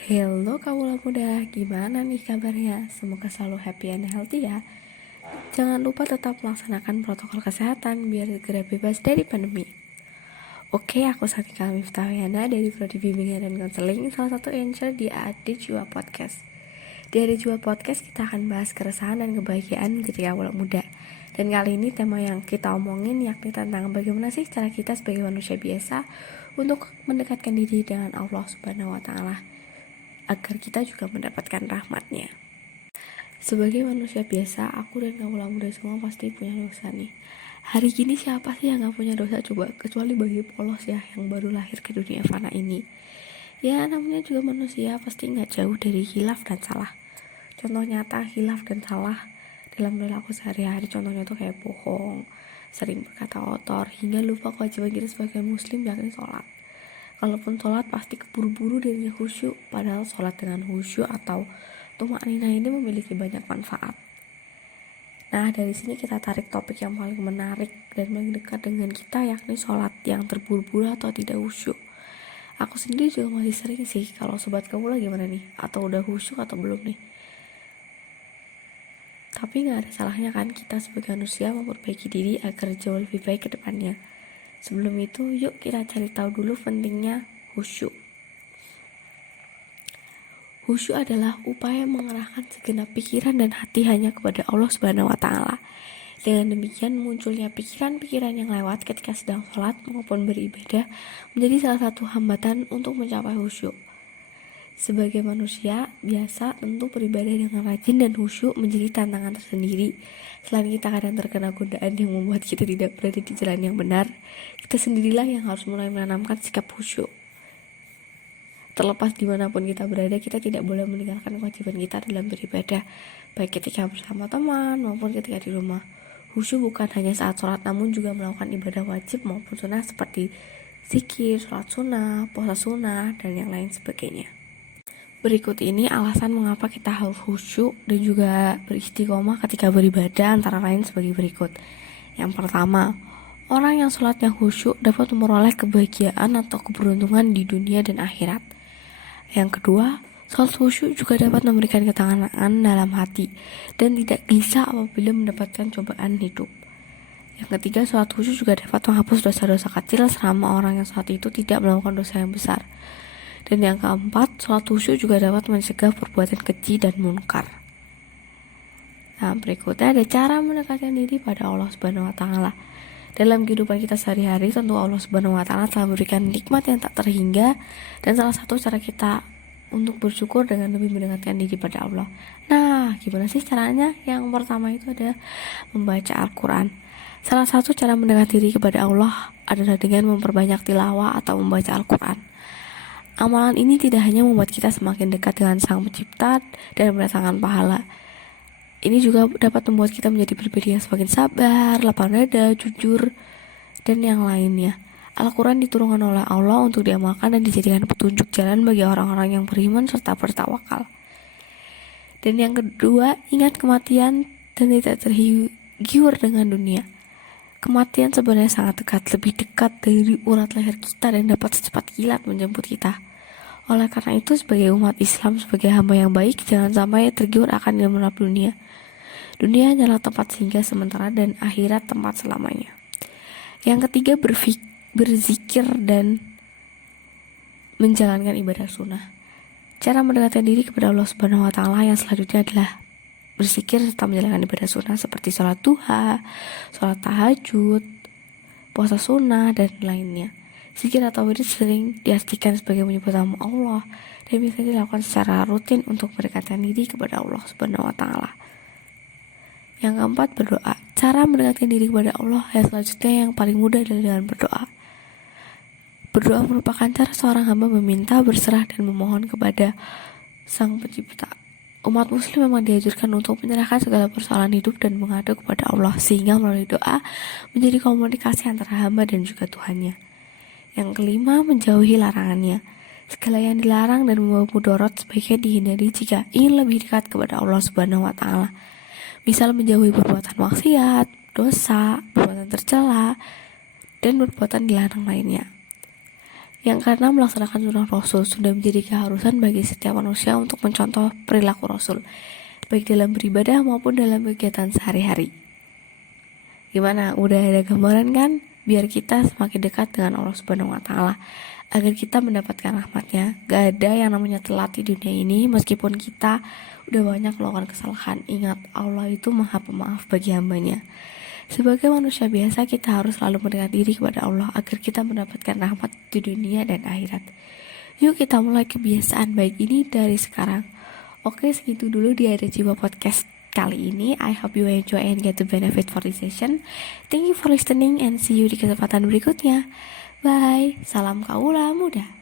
Hello kawula muda, gimana nih kabarnya? Semoga selalu happy and healthy ya. Jangan lupa tetap melaksanakan protokol kesehatan biar segera bebas dari pandemi. Oke, aku Satika Miftahyana dari Prodi Bimbingan dan Konseling, salah satu anchor di Ade Jua Podcast. Di Ade Jua Podcast kita akan bahas keresahan dan kebahagiaan ketika awal muda. Dan kali ini tema yang kita omongin yakni tentang bagaimana sih cara kita sebagai manusia biasa untuk mendekatkan diri dengan Allah Subhanahu wa Ta'ala agar kita juga mendapatkan rahmatnya. Sebagai manusia biasa, aku dan kaula muda semua pasti punya dosa nih. Hari gini siapa sih yang gak punya dosa coba, kecuali bagi polos ya yang baru lahir ke dunia fana ini. Ya namanya juga manusia, pasti gak jauh dari khilaf dan salah. Contoh nyata khilaf dan salah dalam perilaku sehari-hari, contohnya tuh kayak bohong, sering berkata kotor, hingga lupa kewajiban kita sebagai muslim yakni sholat. Kalaupun sholat pasti keburu-buru dan khusyuk, padahal sholat dengan khusyuk atau tumakninah ini memiliki banyak manfaat. Nah, dari sini kita tarik topik yang paling menarik dan paling dekat dengan kita, yakni sholat yang terburu-buru atau tidak khusyuk. Aku sendiri juga masih sering sih. Kalau sobat kamu lagi gimana nih? Atau udah khusyuk atau belum nih? Tapi gak ada salahnya kan kita sebagai manusia memperbaiki diri agar jauh lebih baik ke depannya. Sebelum itu, yuk kita cari tahu dulu pentingnya khusyuk. Khusyuk adalah upaya mengerahkan segenap pikiran dan hati hanya kepada Allah Subhanahu wa Ta'ala. Dengan demikian, munculnya pikiran-pikiran yang lewat ketika sedang sholat maupun beribadah menjadi salah satu hambatan untuk mencapai khusyuk. Sebagai manusia biasa, tentu beribadah dengan rajin dan khusyuk menjadi tantangan tersendiri. Selain kita kadang terkena godaan yang membuat kita tidak berada di jalan yang benar, kita sendirilah yang harus mulai menanamkan sikap khusyuk. Terlepas dimanapun kita berada, kita tidak boleh meninggalkan kewajiban kita dalam beribadah, baik ketika bersama teman maupun ketika di rumah. Khusyuk bukan hanya saat sholat, namun juga melakukan ibadah wajib maupun sunnah seperti zikir, sholat sunnah, puasa sunnah, dan yang lain sebagainya. Berikut ini alasan mengapa kita harus khusyuk dan juga beristiqomah ketika beribadah, antara lain sebagai berikut. Yang pertama, orang yang sholatnya khusyuk dapat memperoleh kebahagiaan atau keberuntungan di dunia dan akhirat. Yang kedua, sholat khusyuk juga dapat memberikan ketenangan dalam hati dan tidak gelisah apabila mendapatkan cobaan hidup. Yang ketiga, sholat khusyuk juga dapat menghapus dosa-dosa kecil selama orang yang sholat itu tidak melakukan dosa yang besar. Dan yang keempat, sholat khusyuk juga dapat mencegah perbuatan keji dan munkar. Nah, berikutnya ada cara mendekatkan diri pada Allah Subhanahu wa Ta'ala. Dalam kehidupan kita sehari-hari, tentu Allah Subhanahu wa Ta'ala telah memberikan nikmat yang tak terhingga, dan salah satu cara kita untuk bersyukur dengan lebih mendekatkan diri pada Allah. Nah, gimana sih caranya? Yang pertama itu ada membaca Al-Quran. Salah satu cara mendekati diri kepada Allah adalah dengan memperbanyak tilawah atau membaca Al-Quran. Amalan ini tidak hanya membuat kita semakin dekat dengan Sang Pencipta dan mendatangkan pahala. Ini juga dapat membuat kita menjadi pribadi yang semakin sabar, lapang dada, jujur, dan yang lainnya. Al-Quran diturunkan oleh Allah untuk diamalkan dan dijadikan petunjuk jalan bagi orang-orang yang beriman serta bertawakal. Dan yang kedua, ingat kematian dan tidak tergiur dengan dunia. Kematian sebenarnya sangat dekat, lebih dekat dari urat leher kita dan dapat secepat kilat menjemput kita. Oleh karena itu, sebagai umat Islam, sebagai hamba yang baik, jangan sampai tergiur akan gemerlap dunia. Dunia hanyalah tempat singgah sementara dan akhirat tempat selamanya. Yang ketiga, berzikir dan menjalankan ibadah sunnah. Cara mendekatkan diri kepada Allah Subhanahu wa Ta'ala yang selanjutnya adalah berzikir serta menjalankan ibadah sunnah seperti sholat duha, sholat tahajud, puasa sunnah, dan lainnya. Zikir atau wirid sering diartikan sebagai menyebut nama Allah dan biasanya dilakukan secara rutin untuk mendekatkan diri kepada Allah Subhanahu wa Ta'ala. Yang keempat, berdoa. Cara mendekatkan diri kepada Allah yang selanjutnya yang paling mudah adalah dengan berdoa. Berdoa merupakan cara seorang hamba meminta, berserah, dan memohon kepada Sang Pencipta. Umat muslim memang dianjurkan untuk menyerahkan segala persoalan hidup dan mengadu kepada Allah, sehingga melalui doa menjadi komunikasi antara hamba dan juga Tuhannya. Yang kelima, menjauhi larangannya. Segala yang dilarang dan membawa mudarat sebaiknya dihindari jika ingin lebih dekat kepada Allah Subhanahu wa Ta'ala. Misal menjauhi perbuatan maksiat, dosa, perbuatan tercela, dan perbuatan dilarang lainnya. Yang karena melaksanakan sunnah Rasul sudah menjadi keharusan bagi setiap manusia untuk mencontoh perilaku Rasul, baik dalam beribadah maupun dalam kegiatan sehari-hari. Gimana? Udah ada gambaran kan? Biar kita semakin dekat dengan Allah Subhanahu wa Ta'ala, agar kita mendapatkan rahmatnya. Gak ada yang namanya telat di dunia ini, meskipun kita udah banyak melakukan kesalahan. Ingat, Allah itu maha pemaaf bagi hambanya. Sebagai manusia biasa, kita harus selalu mendekat diri kepada Allah agar kita mendapatkan rahmat di dunia dan akhirat. Yuk kita mulai kebiasaan baik ini dari sekarang. Oke, segitu dulu di Ada Jiwa Podcast kali ini. I hope you enjoy and get the benefit for this session. Thank you for listening and see you di kesempatan berikutnya. Bye. Salam kaula muda.